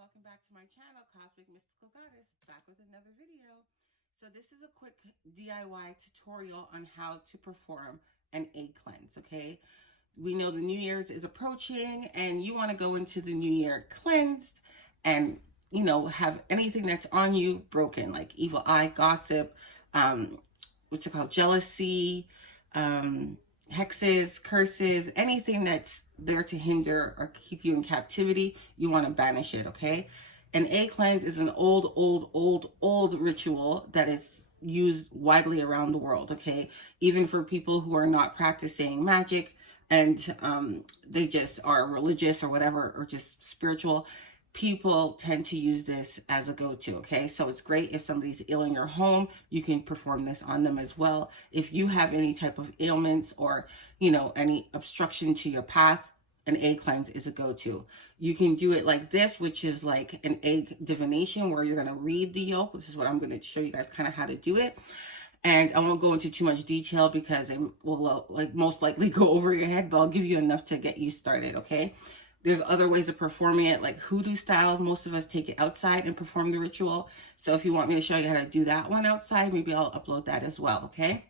welcome back to my channel, Cosmic Mystical Goddess, back with another video. So this is a quick DIY tutorial on how to perform an egg cleanse, okay? We know the New Year's is approaching and you want to go into the New Year cleansed and, you know, have anything that's on you broken, like evil eye, gossip, what's it called, jealousy, hexes, curses, anything that's there to hinder or keep you in captivity, you want to banish it, okay? An egg cleanse is an old ritual that is used widely around the world, okay? Even for people who are not practicing magic and they just are religious or whatever, or just spiritual, people tend to use this as a go-to, okay? So it's great if somebody's ill in your home, you can perform this on them as well. If you have any type of ailments or, you know, any obstruction to your path, an egg cleanse is a go-to. You can do it like this, which is like an egg divination where you're going to read the yolk. This is what I'm going to show you guys kind of how to do it. And I won't go into too much detail because it will like most likely go over your head, but I'll give you enough to get you started, okay? There's other ways of performing it, like hoodoo style. Most of us take it outside and perform the ritual. So if you want me to show you how to do that one outside, maybe I'll upload that as well, okay?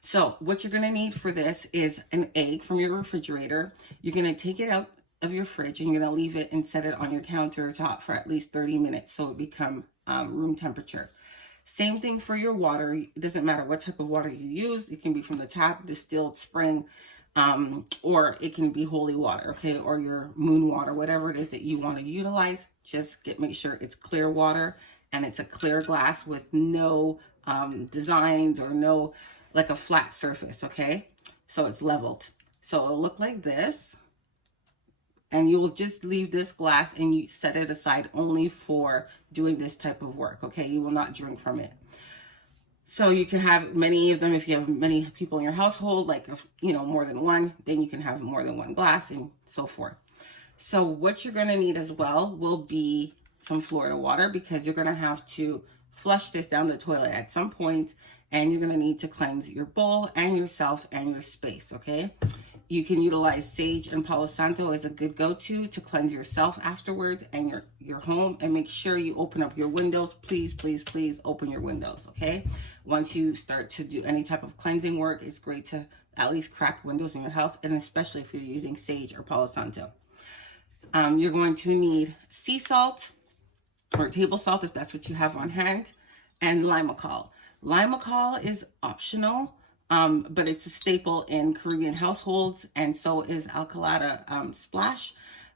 So what you're gonna need for this is an egg from your refrigerator. You're gonna take it out of your fridge and you're gonna leave it and set it on your countertop for at least 30 minutes so it become room temperature. Same thing for your water. It doesn't matter what type of water you use. It can be from the tap, distilled, spring, or it can be holy water, okay, or your moon water, whatever it is that you want to utilize. Just make sure it's clear water and it's a clear glass with no designs or no, like a flat surface, okay? So it's leveled. So it'll look like this. And you will just leave this glass and you set it aside only for doing this type of work, okay? You will not drink from it. So you can have many of them. If you have many people in your household, like, you know, more than one, then you can have more than one glass and so forth. So what you're going to need as well will be some Florida water, because you're going to have to flush this down the toilet at some point, and you're going to need to cleanse your bowl and yourself and your space, okay? You can utilize sage and Palo Santo as a good go-to to cleanse yourself afterwards and your home. And make sure you open up your windows. Please, please, please open your windows, okay? Once you start to do any type of cleansing work, it's great to at least crack windows in your house, and especially if you're using sage or Palo Santo. You're going to need sea salt or table salt if that's what you have on hand, and Limacol. Limacol is optional. But it's a staple in Caribbean households, and so is Alcalada Splash.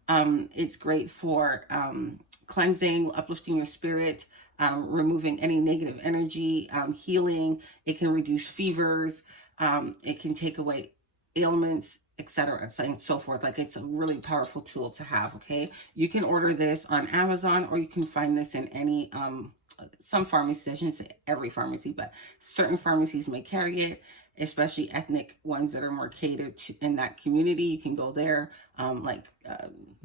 It's great for cleansing, uplifting your spirit, removing any negative energy, healing. It can reduce fevers. It can take away ailments, etc., and so forth. Like, it's a really powerful tool to have, okay? You can order this on Amazon, or you can find this in any, some pharmacies. I shouldn't say every pharmacy, but certain pharmacies may carry it, especially ethnic ones that are more catered to in that community. You can go there, I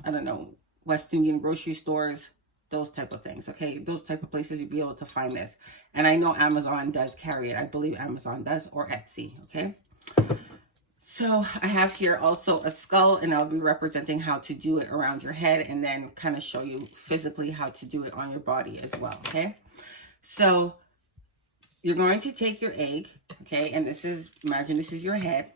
don't know, West Indian grocery stores, those type of things, okay? Those type of places you'll be able to find this. And I know Amazon does carry it. I believe Amazon does, or Etsy, okay? So I have here also a skull, and I'll be representing how to do it around your head, and then kind of show you physically how to do it on your body as well, okay? So you're going to take your egg, okay, and this is, imagine this is your head,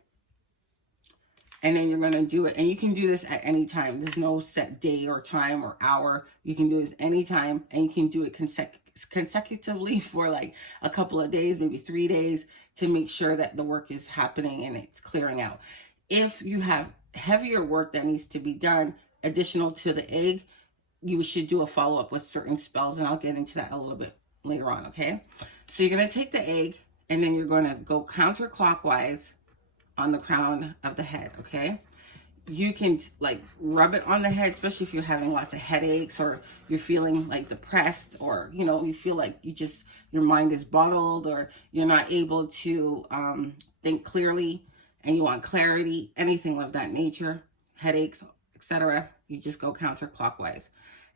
and then you're going to do it, and you can do this at any time. There's no set day or time or hour. You can do this anytime, and you can do it consecutively for like a couple of days, maybe 3 days, to make sure that the work is happening and it's clearing out. If you have heavier work that needs to be done, additional to the egg, you should do a follow-up with certain spells, and I'll get into that a little bit later on, okay? So you're going to take the egg, and then you're going to go counterclockwise on the crown of the head, okay? You can like rub it on the head, especially if you're having lots of headaches, or you're feeling like depressed, or, you know, you feel like your mind is bottled, or you're not able to think clearly and you want clarity, anything of that nature, headaches, etc. You just go counterclockwise.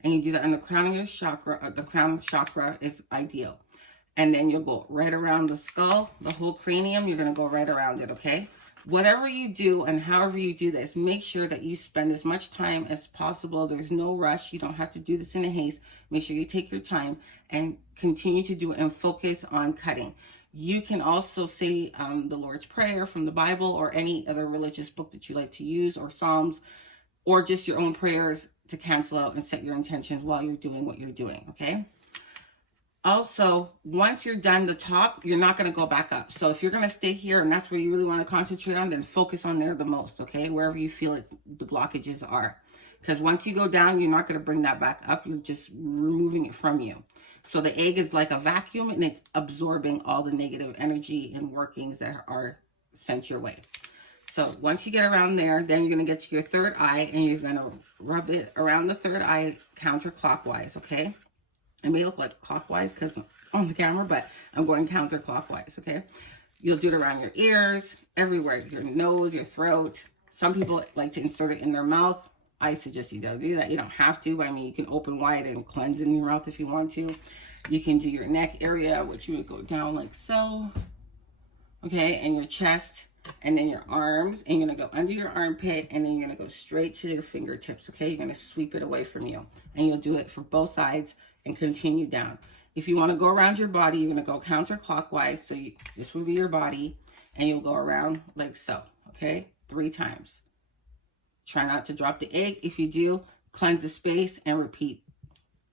And you do that on the crown of your chakra. The crown chakra is ideal. And then you'll go right around the skull, the whole cranium. You're going to go right around it, okay? Whatever you do and however you do this, make sure that you spend as much time as possible. There's no rush. You don't have to do this in a haste. Make sure you take your time and continue to do it and focus on cutting. You can also say the Lord's Prayer from the Bible or any other religious book that you like to use, or Psalms, or just your own prayers to cancel out and set your intentions while you're doing what you're doing, okay? Also, once you're done the top, you're not going to go back up. So if you're going to stay here and that's where you really want to concentrate on, then focus on there the most, okay? Wherever you feel the blockages are. Because once you go down, you're not going to bring that back up. You're just removing it from you. So the egg is like a vacuum, and it's absorbing all the negative energy and workings that are sent your way. So once you get around there, then you're going to get to your third eye, and you're going to rub it around the third eye counterclockwise, okay? It may look like clockwise because on the camera, but I'm going counterclockwise, okay? You'll do it around your ears, everywhere, your nose, your throat. Some people like to insert it in their mouth. I suggest you don't do that. You don't have to, but I mean, you can open wide and cleanse in your mouth if you want to. You can do your neck area, which you would go down like so, okay? And your chest, and then your arms, and you're gonna go under your armpit, and then you're gonna go straight to your fingertips, okay? You're gonna sweep it away from you, and you'll do it for both sides and continue down. If you want to go around your body, you're going to go counterclockwise. So this will be your body, and you'll go around like so, okay? 3 times. Try not to drop the egg. If you do, cleanse the space and repeat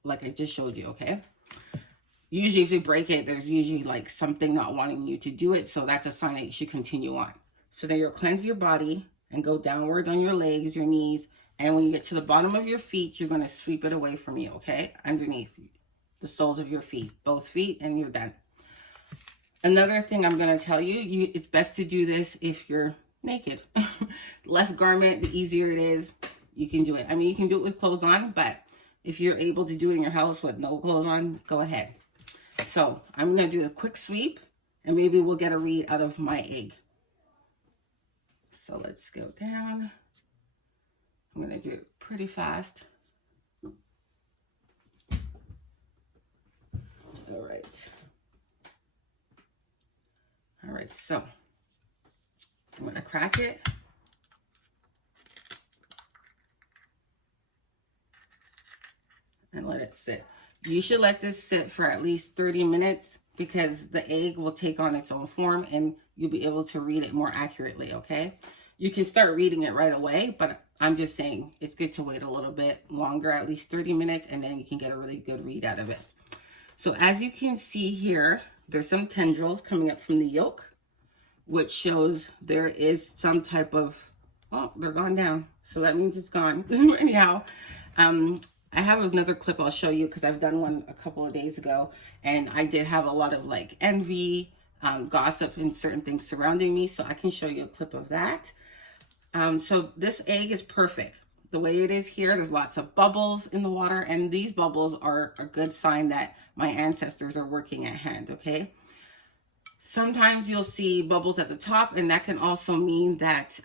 like I just showed you, okay? Usually if you break it, there's usually like something not wanting you to do it. So that's a sign that you should continue on. So then you'll cleanse your body and go downwards on your legs, your knees. And when you get to the bottom of your feet, you're going to sweep it away from you, okay? Underneath the soles of your feet, both feet, and you're done. Another thing I'm going to tell you, it's best to do this if you're naked. Less garment, the easier it is. You can do it. I mean, you can do it with clothes on, but if you're able to do it in your house with no clothes on, go ahead. So I'm going to do a quick sweep, and maybe we'll get a read out of my egg. So let's go down. I'm going to do it pretty fast. All right. All right, so I'm going to crack it. And let it sit. You should let this sit for at least 30 minutes because the egg will take on its own form and you'll be able to read it more accurately, okay? You can start reading it right away, but I'm just saying it's good to wait a little bit longer, at least 30 minutes, and then you can get a really good read out of it. So as you can see here, there's some tendrils coming up from the yolk, which shows there is some type of, oh, they're gone down. So that means it's gone. Anyhow, I have another clip I'll show you because I've done one a couple of days ago, and I did have a lot of like envy, gossip, and certain things surrounding me. So I can show you a clip of that. So this egg is perfect. The way it is here, there's lots of bubbles in the water, and these bubbles are a good sign that my ancestors are working at hand, okay? Sometimes you'll see bubbles at the top, and that can also mean that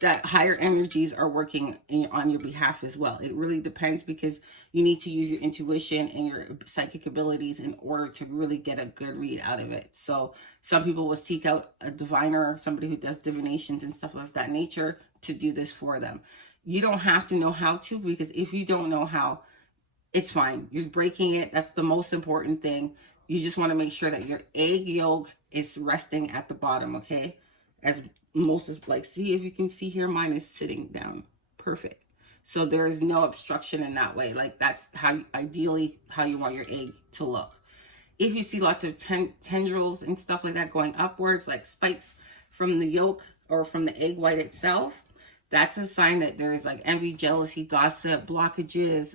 that higher energies are working on your behalf as well. It really depends because you need to use your intuition and your psychic abilities in order to really get a good read out of it. So some people will seek out a diviner, somebody who does divinations and stuff of that nature to do this for them. You don't have to know how to, because if you don't know how, it's fine. You're breaking it. That's the most important thing. You just want to make sure that your egg yolk is resting at the bottom, okay? As most is like, see if you can see here, mine is sitting down. Perfect. So there is no obstruction in that way. Like that's how ideally how you want your egg to look. If you see lots of tendrils and stuff like that going upwards, like spikes from the yolk or from the egg white itself, that's a sign that there is like envy, jealousy, gossip, blockages,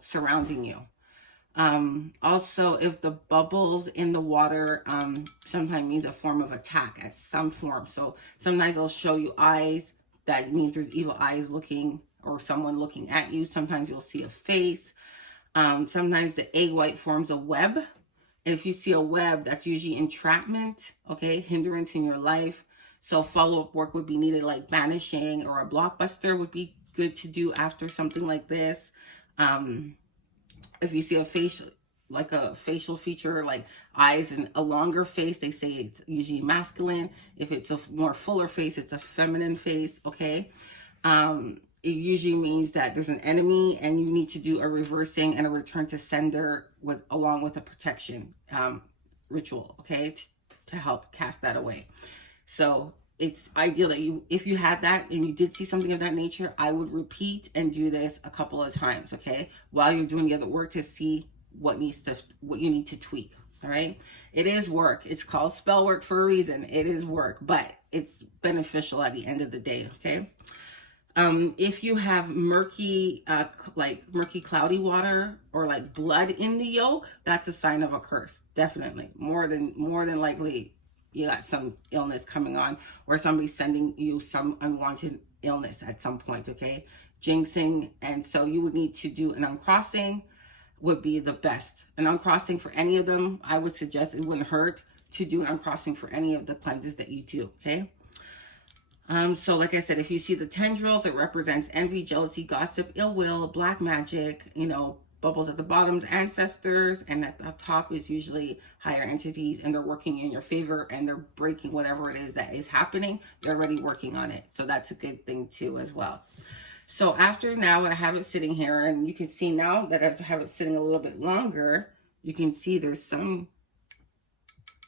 surrounding you. Also, if the bubbles in the water sometimes means a form of attack at some form. So sometimes they'll show you eyes. That means there's evil eyes looking or someone looking at you. Sometimes you'll see a face. Sometimes the egg white forms a web. If you see a web, that's usually entrapment, okay, hindrance in your life. So follow-up work would be needed, like banishing or a blockbuster would be good to do after something like this. If you see a face like a facial feature, like eyes and a longer face, they say it's usually masculine. If it's a more fuller face, it's a feminine face, okay? It usually means that there's an enemy and you need to do a reversing and a return to sender with along with a protection ritual, okay, to help cast that away. So it's ideal that you, if you had that and you did see something of that nature, I would repeat and do this a couple of times, okay, while you're doing the other work to see what you need to tweak. All right, it is work. It's called spell work for a reason. It is work, but it's beneficial at the end of the day, okay? If you have murky, murky cloudy water or like blood in the yolk, that's a sign of a curse. Definitely, more than likely, you got some illness coming on, or somebody's sending you some unwanted illness at some point. Okay, jinxing, and so you would need to do an uncrossing. Would be the best. An uncrossing for any of them, I would suggest. It wouldn't hurt to do an uncrossing for any of the cleanses that you do. Okay. So like I said, if you see the tendrils, it represents envy, jealousy, gossip, ill will, black magic, you know, bubbles at the bottom's ancestors, and at the top is usually higher entities, and they're working in your favor and they're breaking whatever it is that is happening. They're already working on it. So that's a good thing too as well. So after now, I have it sitting here, and you can see now that I have it sitting a little bit longer, you can see there's some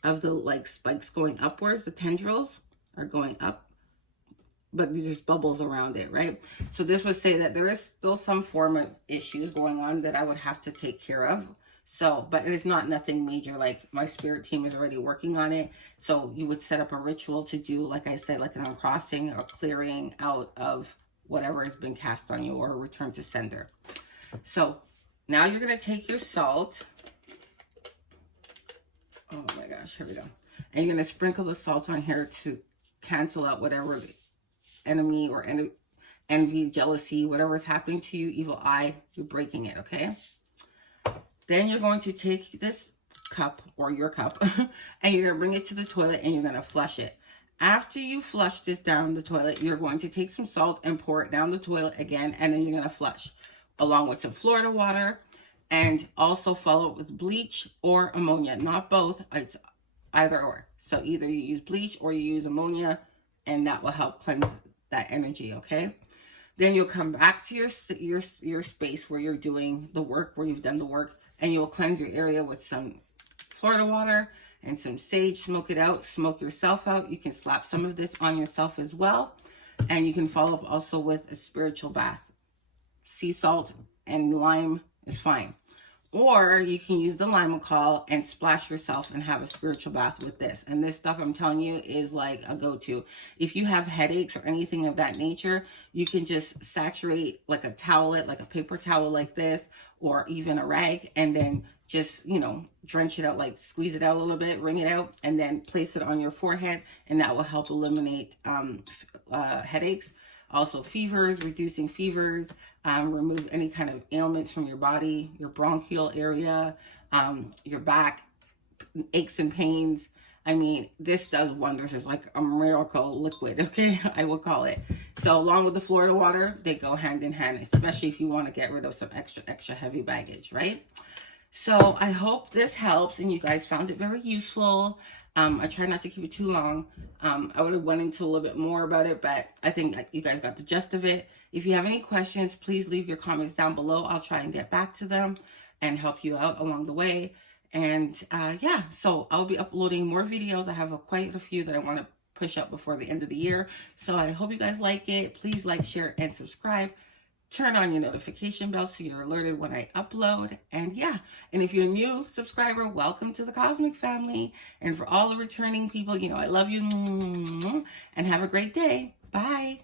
of the like spikes going upwards. The tendrils are going up, but there's bubbles around it, right? So this would say that there is still some form of issues going on that I would have to take care of. So, but it's not nothing major. Like my spirit team is already working on it. So you would set up a ritual to do, like I said, like an uncrossing or clearing out of whatever has been cast on you, or a return to sender. So now you're going to take your salt. Oh my gosh, here we go. And you're going to sprinkle the salt on here to cancel out whatever enemy or envy, jealousy, whatever is happening to you, evil eye, you're breaking it, okay? Then you're going to take this cup, or your cup, and you're going to bring it to the toilet and you're going to flush it. After you flush this down the toilet, you're going to take some salt and pour it down the toilet again, and then you're going to flush along with some Florida water, and also follow it with bleach or ammonia. Not both, it's either or. So either you use bleach or you use ammonia, and that will help cleanse that energy, okay? Then you'll come back to your space where you're doing the work, where you've done the work, and you'll cleanse your area with some Florida water and some sage. Smoke it out, smoke yourself out. You can slap some of this on yourself as well. And you can follow up also with a spiritual bath. Sea salt and lime is fine. Or you can use the Limacol and splash yourself and have a spiritual bath with this. And this stuff, I'm telling you, is like a go-to. If you have headaches or anything of that nature, you can just saturate like a towelette, like a paper towel like this, or even a rag, and then just, you know, drench it out, like squeeze it out a little bit, wring it out, and then place it on your forehead, and that will help eliminate headaches. Also fevers, reducing fevers, remove any kind of ailments from your body, your bronchial area, your back, aches and pains. I mean, this does wonders. It's like a miracle liquid, okay? I will call it. So along with the Florida water, they go hand in hand, especially if you want to get rid of some extra heavy baggage, right? So I hope this helps and you guys found it very useful. I try not to keep it too long. I would have went into a little bit more about it, but I think you guys got the gist of it. If you have any questions, please leave your comments down below. I'll try and get back to them and help you out along the way. And yeah, so I'll be uploading more videos. I have quite a few that I want to push up before the end of the year. So I hope you guys like it. Please like, share, and subscribe. Turn on your notification bell so you're alerted when I upload. And yeah, and if you're a new subscriber, welcome to the Cosmic family. And for all the returning people, you know, I love you. And have a great day. Bye.